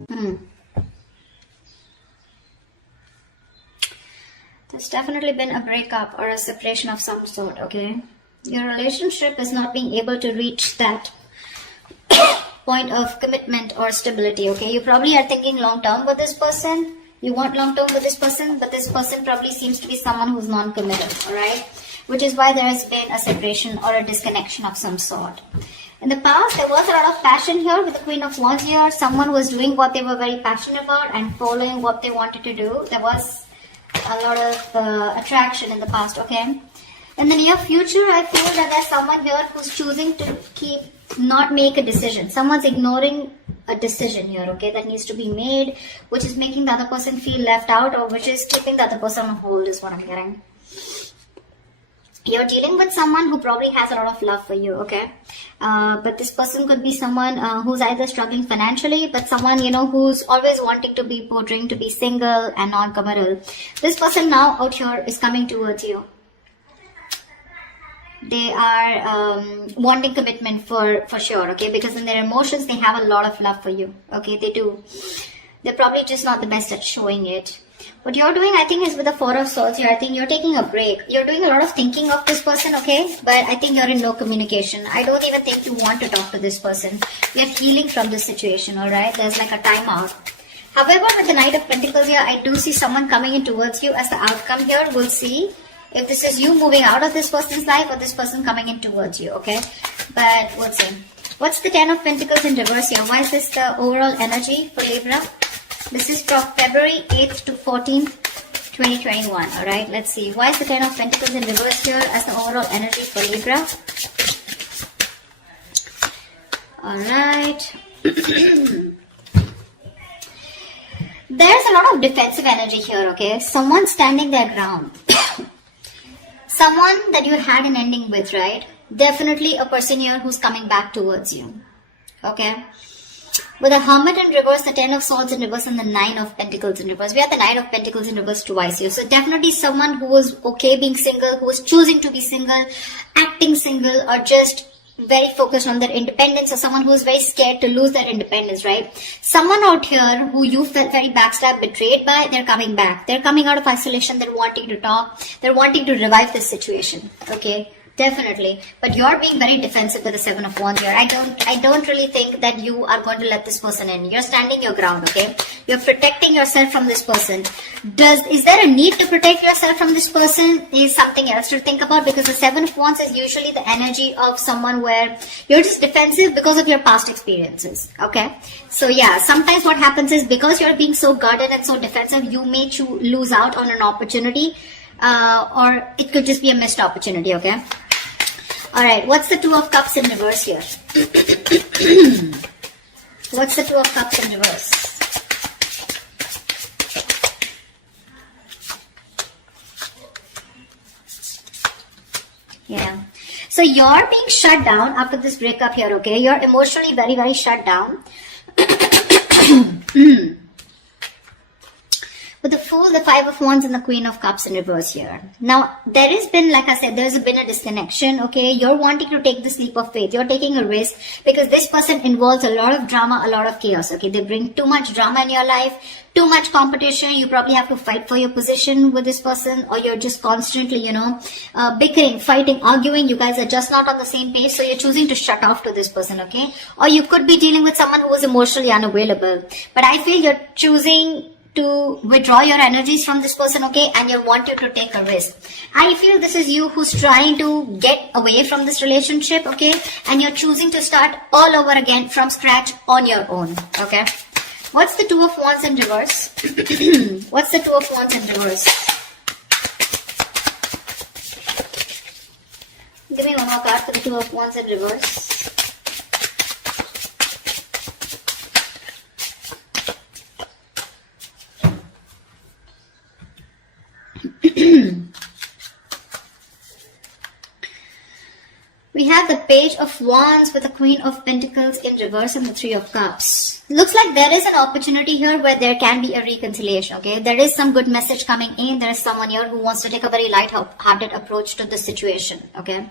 Hmm. There's definitely been a breakup or a separation of some sort, okay? Your relationship is not being able to reach that point of commitment or stability, okay? You probably are thinking long term with this person. You want long term with this person, but this person probably seems to be someone who's non-committed, alright? Which is why there has been a separation or a disconnection of some sort. In the past, there was a lot of passion here with the Queen of Wands here. Someone was doing what they were very passionate about and following what they wanted to do. There was a lot of attraction in the past, okay? In the near future, I feel that there's someone here who's choosing to not make a decision. Someone's ignoring a decision here, okay, that needs to be made, which is making the other person feel left out, or which is keeping the other person on hold, is what I'm getting. You're dealing with someone who probably has a lot of love for you, okay? But this person could be someone who's either struggling financially, but someone, you know, who's always wanting to be portraying to be single and non-committal. This person now out here is coming towards you. They are wanting commitment for sure, okay? Because in their emotions, they have a lot of love for you, okay? They do. They're probably just not the best at showing it. What you're doing, I think, is with the Four of Swords here. I think you're taking a break. You're doing a lot of thinking of this person, okay? But I think you're in no communication. I don't even think you want to talk to this person. You're healing from this situation, alright? There's like a timeout. However, with the Knight of Pentacles here, I do see someone coming in towards you. As the outcome here, we'll see if this is you moving out of this person's life or this person coming in towards you, okay? But we'll see. What's the Ten of Pentacles in reverse here? Why is this the overall energy for Libra? This is from February 8th to 14th, 2021. Alright, let's see. Why is the Ten of Pentacles in reverse here as the overall energy for Libra? Alright. There's a lot of defensive energy here, okay? Someone standing their ground. Someone that you had an ending with, right? Definitely a person here who's coming back towards you. Okay? With the Hermit in reverse, the Ten of Swords in reverse, and the Nine of Pentacles in reverse. We have the Nine of Pentacles in reverse twice here. So definitely someone who was okay being single, who was choosing to be single, acting single, or just very focused on their independence, or someone who's very scared to lose their independence, right? Someone out here who you felt very backstabbed, betrayed by, they're coming back. They're coming out of isolation. They're wanting to talk. They're wanting to revive this situation, okay? Definitely. But you're being very defensive with the Seven of Wands here. I don't really think that you are going to let this person in. You're standing your ground, okay? You're protecting yourself from this person. Is there a need to protect yourself from this person? Is something else to think about, because the Seven of Wands is usually the energy of someone where you're just defensive because of your past experiences, okay? So yeah, sometimes what happens is because you're being so guarded and so defensive, you may lose out on an opportunity, or it could just be a missed opportunity, okay? Alright, what's the Two of Cups in reverse here? What's the Two of Cups in reverse? Yeah. So you're being shut down after this breakup here, okay? You're emotionally very, very shut down. With the Fool, the Five of Wands, and the Queen of Cups in reverse here. Now, there has been, like I said, there's been a disconnection, okay? You're wanting to take this leap of faith. You're taking a risk because this person involves a lot of drama, a lot of chaos, okay? They bring too much drama in your life, too much competition. You probably have to fight for your position with this person, or you're just constantly, you know, bickering, fighting, arguing. You guys are just not on the same page, so you're choosing to shut off to this person, okay? Or you could be dealing with someone who is emotionally unavailable. But I feel you're choosing to withdraw your energies from this person, okay, and you want you to take a risk. I feel this is you who's trying to get away from this relationship, okay, and you're choosing to start all over again from scratch on your own, okay. What's the Two of Wands in reverse? What's the Two of Wands in reverse? Give me one more card for the Two of Wands in reverse. We have the Page of Wands with the Queen of Pentacles in reverse and the Three of Cups. Looks like there is an opportunity here where there can be a reconciliation, okay? There is some good message coming in. There is someone here who wants to take a very light-hearted approach to the situation, okay?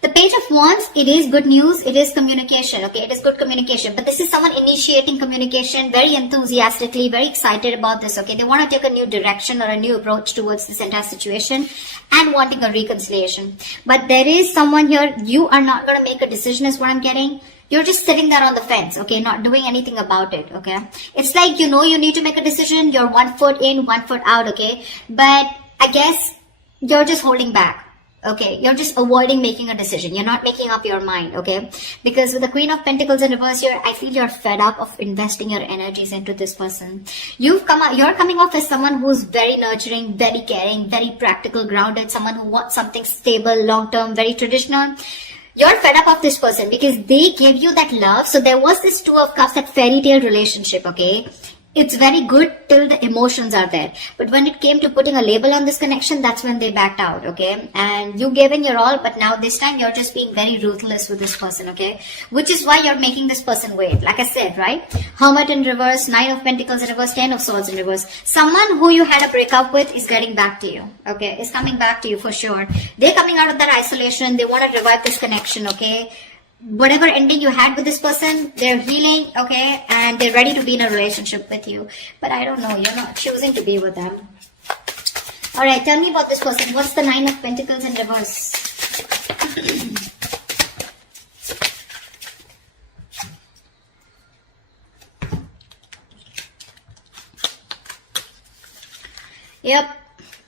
The Page of Wands, it is good news, it is communication, okay, it is good communication, but this is someone initiating communication very enthusiastically, very excited about this, okay, they want to take a new direction or a new approach towards this entire situation and wanting a reconciliation. But there is someone here, you are not going to make a decision is what I'm getting. You're just sitting there on the fence, okay, not doing anything about it, okay. It's like, you know, you need to make a decision, you're 1 foot in, 1 foot out, okay, but I guess you're just holding back. Okay, you're just avoiding making a decision. You're not making up your mind, okay? Because with the Queen of Pentacles in reverse here, I feel you're fed up of investing your energies into this person. You're coming off as someone who's very nurturing, very caring, very practical, grounded, someone who wants something stable, long-term, very traditional. You're fed up of this person because they gave you that love. So there was this Two of Cups, that fairy tale relationship, okay? It's very good till the emotions are there. But when it came to putting a label on this connection, that's when they backed out, okay? And you gave in your all, but now this time you're just being very ruthless with this person, okay? Which is why you're making this person wait. Like I said, right? Hermit in reverse, Nine of Pentacles in reverse, Ten of Swords in reverse. Someone who you had a breakup with is getting back to you, okay? Is coming back to you for sure. They're coming out of that isolation. They want to revive this connection, okay? Whatever ending you had with this person, they're healing, okay, and they're ready to be in a relationship with you. But I don't know, you're not choosing to be with them. Alright, tell me about this person. What's the Nine of Pentacles in reverse? Yep.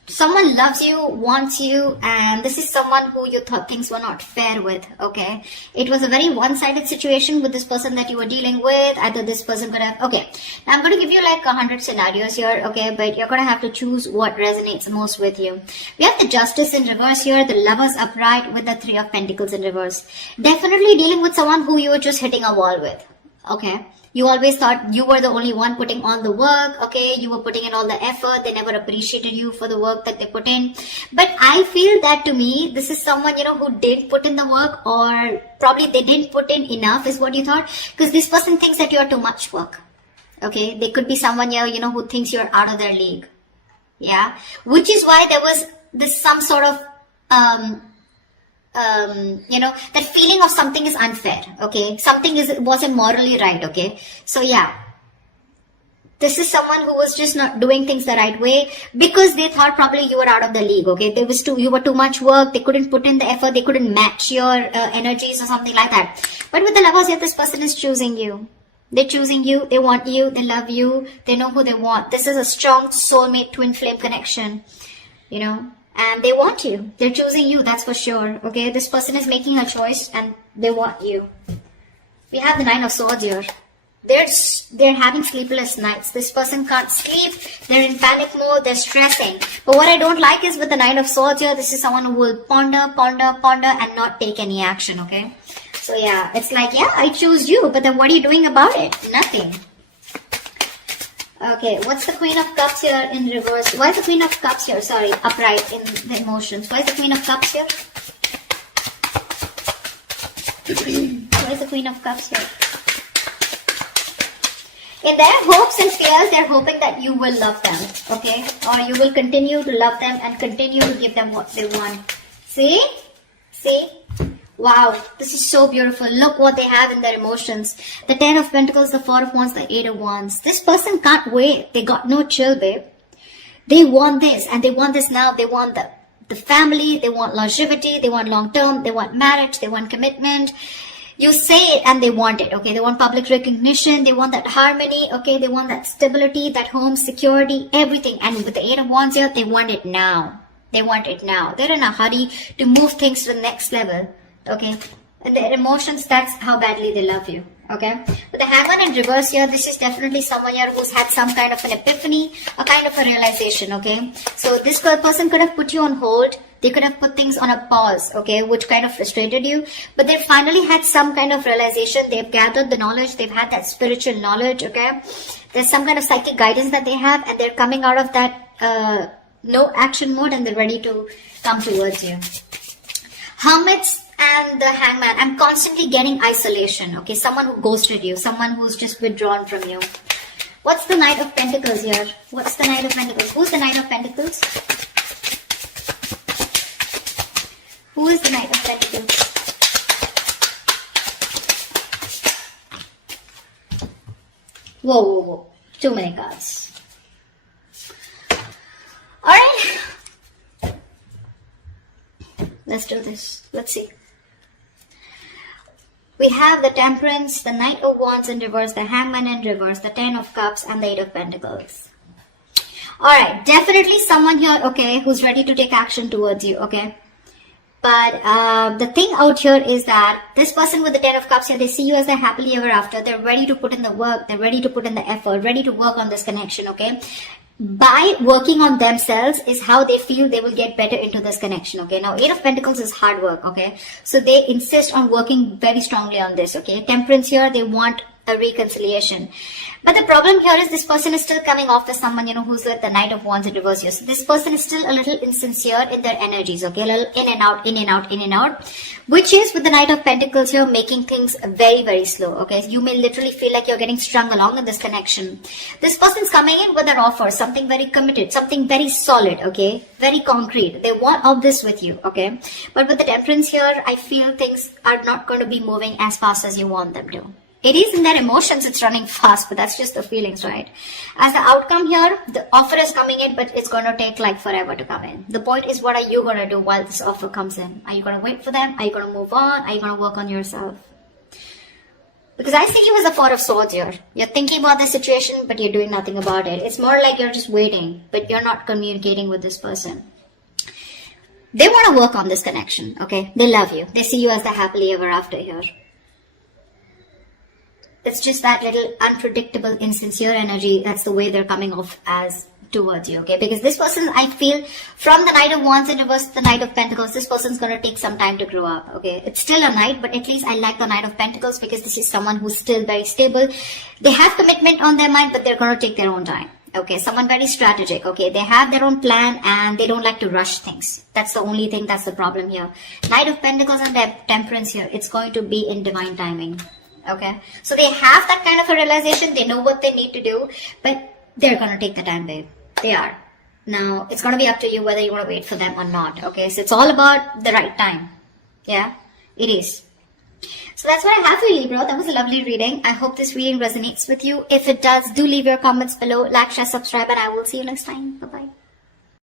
Someone loves you, wants you, and this is someone who you thought things were not fair with, okay? It was a very one-sided situation with this person that you were dealing with. Either this person could have... Okay, now I'm going to give you like 100 scenarios here, okay? But you're going to have to choose what resonates most with you. We have the Justice in reverse here, the Lovers upright with the Three of Pentacles in reverse. Definitely dealing with someone who you were just hitting a wall with, okay? You always thought you were the only one putting on the work, okay? You were putting in all the effort. They never appreciated you for the work that they put in. But I feel that to me, this is someone, you know, who didn't put in the work, or probably they didn't put in enough is what you thought. Because this person thinks that you're too much work, okay? They could be someone here, you know, who thinks you're out of their league, yeah? Which is why there was this some sort of... you know, that feeling of something is unfair, okay? Something wasn't morally right, okay? So yeah, this is someone who was just not doing things the right way because they thought probably you were out of the league, okay? You were too much work, they couldn't put in the effort, they couldn't match your energies or something like that. But with the Lovers here, this person is choosing you. They're choosing you, they want you, they love you, they know who they want. This is a strong soulmate twin flame connection, you know? And they want you. They're choosing you, that's for sure. Okay, this person is making a choice and they want you. We have the Nine of Swords here. They're having sleepless nights. This person can't sleep. They're in panic mode. They're stressing. But what I don't like is with the Nine of Swords here, this is someone who will ponder and not take any action, okay? So yeah, it's like, yeah, I choose you, but then what are you doing about it? Nothing. Okay, what's the Queen of Cups here in reverse? Why is the Queen of Cups here? Sorry, upright in the emotions. Why is the Queen of Cups here? Why is the Queen of Cups here? In their hopes and fears, they're hoping that you will love them, okay? Or you will continue to love them and continue to give them what they want. See? See? Wow, this is so beautiful. Look what they have in their emotions. The Ten of Pentacles, the Four of Wands, the Eight of Wands. This person can't wait. They got no chill, babe. They want this, and they want this now. They want the family. They want longevity. They want long-term. They want marriage. They want commitment. You say it and they want it, okay? They want public recognition. They want that harmony, okay? They want that stability, that home security, everything. And with the Eight of Wands here, they want it now. They want it now. They're in a hurry to move things to the next level. Okay, and their emotions, that's how badly they love you, okay? With the Hangman in reverse here, this is definitely someone here who's had some kind of an epiphany, a kind of a realization, okay? So this person could have put you on hold, they could have put things on a pause, okay, which kind of frustrated you, but they finally had some kind of realization, they've gathered the knowledge, they've had that spiritual knowledge, okay? There's some kind of psychic guidance that they have, and they're coming out of that no action mode, and they're ready to come towards you. Hermits and the Hangman, I'm constantly getting isolation, okay? Someone who ghosted you, someone who's just withdrawn from you. What's the Knight of Pentacles here? What's the Knight of Pentacles? Who's the Knight of Pentacles? Who is the Knight of Pentacles? Whoa, whoa, whoa. Too many cards. Alright. Let's do this. Let's see. We have the Temperance, the Knight of Wands in reverse, the Hangman in reverse, the Ten of Cups, and the Eight of Pentacles. Alright, definitely someone here, okay, who's ready to take action towards you, okay? But the thing out here is that this person with the Ten of Cups here, they see you as their happily ever after. They're ready to put in the work. They're ready to put in the effort, ready to work on this connection, okay? By working on themselves is how they feel they will get better into this connection, okay? Now, Eight of Pentacles is hard work, okay? So they insist on working very strongly on this, okay? Temperance here, they want a reconciliation. But the problem here is this person is still coming off as someone, you know, who's like the Knight of Wands in reverse here. So this person is still a little insincere in their energies, okay? A little in and out, in and out, in and out. Which is with the Knight of Pentacles here, making things very, very slow, okay? You may literally feel like you're getting strung along in this connection. This person's coming in with an offer, something very committed, something very solid, okay? Very concrete. They want all this with you, okay? But with the Temperance here, I feel things are not going to be moving as fast as you want them to. It is in their emotions, it's running fast, but that's just the feelings, right? As the outcome here, the offer is coming in, but it's going to take like forever to come in. The point is, what are you going to do while this offer comes in? Are you going to wait for them? Are you going to move on? Are you going to work on yourself? Because I see you as a Four of Swords here. You're thinking about the situation, but you're doing nothing about it. It's more like you're just waiting, but you're not communicating with this person. They want to work on this connection, okay? They love you. They see you as the happily ever after here. It's just that little unpredictable, insincere energy. That's the way they're coming off as towards you, okay? Because this person, I feel, from the Knight of Wands in reverse to the Knight of Pentacles, this person's going to take some time to grow up, okay? It's still a Knight, but at least I like the Knight of Pentacles because this is someone who's still very stable. They have commitment on their mind, but they're going to take their own time, okay? Someone very strategic, okay? They have their own plan and they don't like to rush things. That's the only thing, that's the problem here. Knight of Pentacles and Temperance here, it's going to be in divine timing. Okay, so they have that kind of a realization. They know what they need to do, but they're going to take the time, babe. They are. Now, it's going to be up to you whether you want to wait for them or not. Okay, so it's all about the right time. Yeah, it is. So that's what I have for you, Libra. That was a lovely reading. I hope this reading resonates with you. If it does, do leave your comments below. Like, share, subscribe, and I will see you next time. Bye-bye.